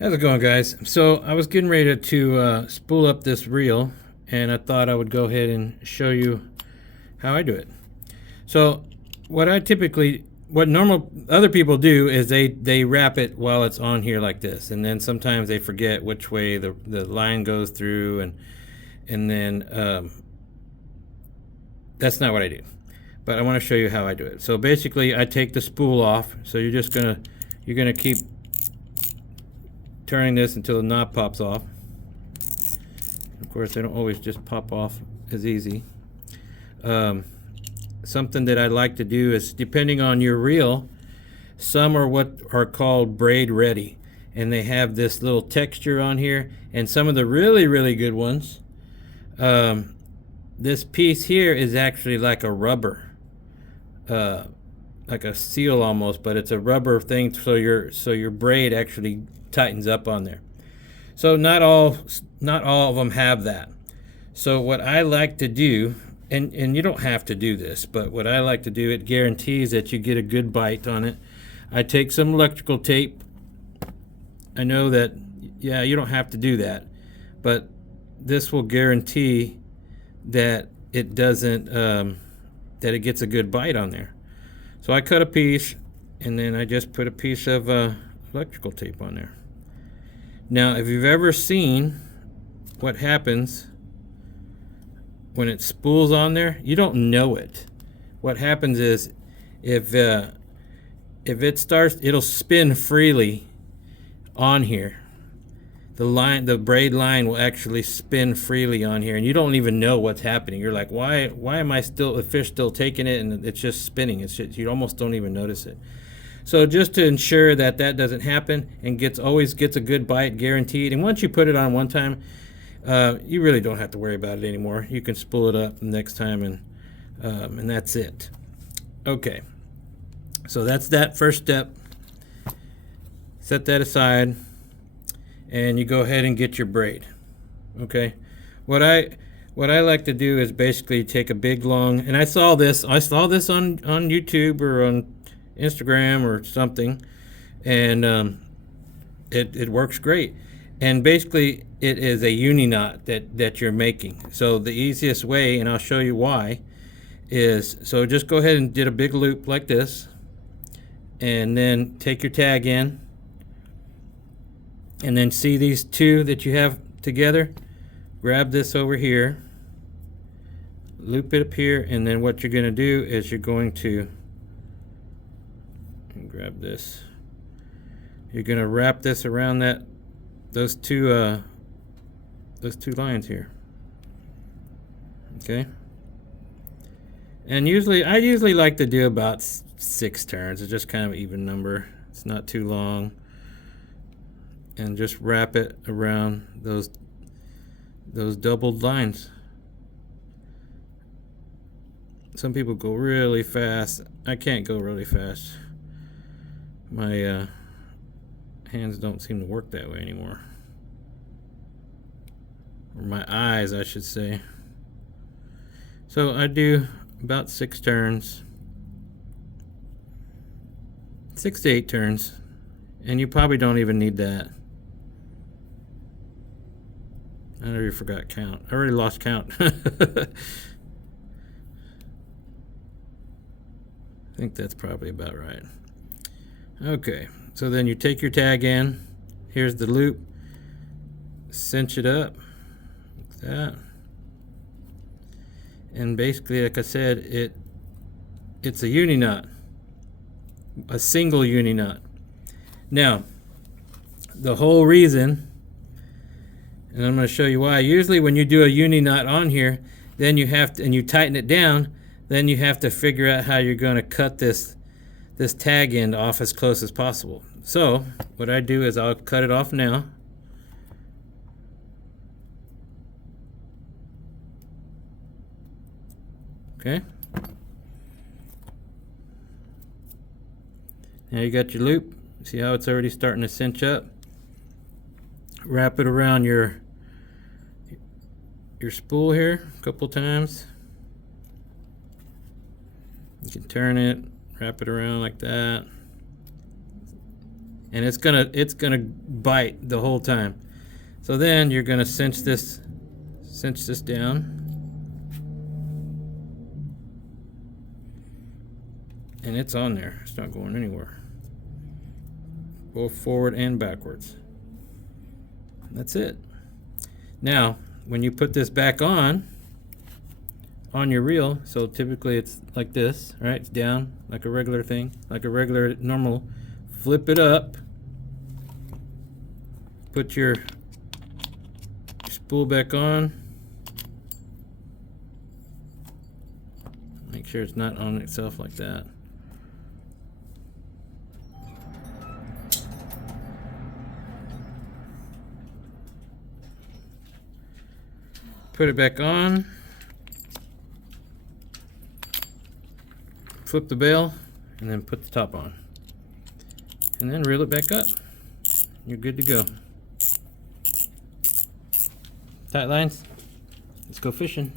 How's it going, guys? So I was getting ready to spool up this reel, and I thought I would go ahead and show you how I do it. So what normal other people do is they wrap it while it's on here like this, and then sometimes they forget which way the line goes through, and then that's not what I do. But I want to show you how I do it. So basically, I take the spool off. So you're gonna keep turning this until the knob pops off. Of course, they don't always just pop off as easy. Something that I like to do is, depending on your reel, some are what are called braid ready, and they have this little texture on here, and some of the really good ones, this piece here is actually like a rubber, like a seal almost, but it's a rubber thing, so your braid actually tightens up on there. So not all of them have that. So what I like to do, and you don't have to do this, but what I like to do, it guarantees that you get a good bite on it. I take some electrical tape. I know that, yeah, you don't have to do that, but this will guarantee that it doesn't, that it gets a good bite on there. So I cut a piece, and then I just put a piece of electrical tape on there. Now, if you've ever seen what happens when it spools on there, you don't know it. What happens is, if it starts, it'll spin freely on here. The braid line will actually spin freely on here, and you don't even know what's happening. You're like, why am I still, the fish still taking it, and it's just spinning. It's just, you almost don't even notice it. So just to ensure that that doesn't happen and always gets a good bite guaranteed, and once you put it on one time, you really don't have to worry about it anymore. You can spool it up next time, and that's it. Okay, so that's that first step. Set that aside, and you go ahead and get your braid. Okay, what I like to do is basically take a big long, and I saw this on YouTube or on Instagram or something, and it works great. And basically, it is a uni knot that you're making. So the easiest way, and I'll show you why, is, so just go ahead and did a big loop like this, and then take your tag in, and then see these two that you have together, grab this over here, loop it up here, and then what you're going to do is you're going to grab this. You're going to wrap this around those two lines here. Okay. And I usually like to do about 6 turns. It's just kind of an even number. It's not too long. And just wrap it around those doubled lines. Some people go really fast. I can't go really fast. My hands don't seem to work that way anymore. Or my eyes, I should say. So I do about 6 turns. 6 to 8 turns. And you probably don't even need that. I already forgot count. I already lost count. I think that's probably about right. Okay, so then you take your tag in. Here's the loop. Cinch it up like that. And basically, like I said, it's a uni knot. A single uni knot. Now, the whole reason, and I'm going to show you why. Usually when you do a uni knot on here, then you have to, and you tighten it down, then you have to figure out how you're going to cut this tag end off as close as possible. So what I do is I'll cut it off now. Okay. Now you got your loop. See how it's already starting to cinch up? Wrap it around your spool here a couple times. You can turn it, wrap it around like that. and it's gonna bite the whole time. So then you're gonna cinch this down, and it's on there. It's not going anywhere, both forward and backwards. That's it. Now when you put this back on your reel, so typically it's like this, right? It's down like a regular thing, like a regular normal. Flip it up, put your spool back on, make sure it's not on itself like that. Put it back on, flip the bail, and then put the top on, and then reel it back up. You're good to go. Tight lines, let's go fishing.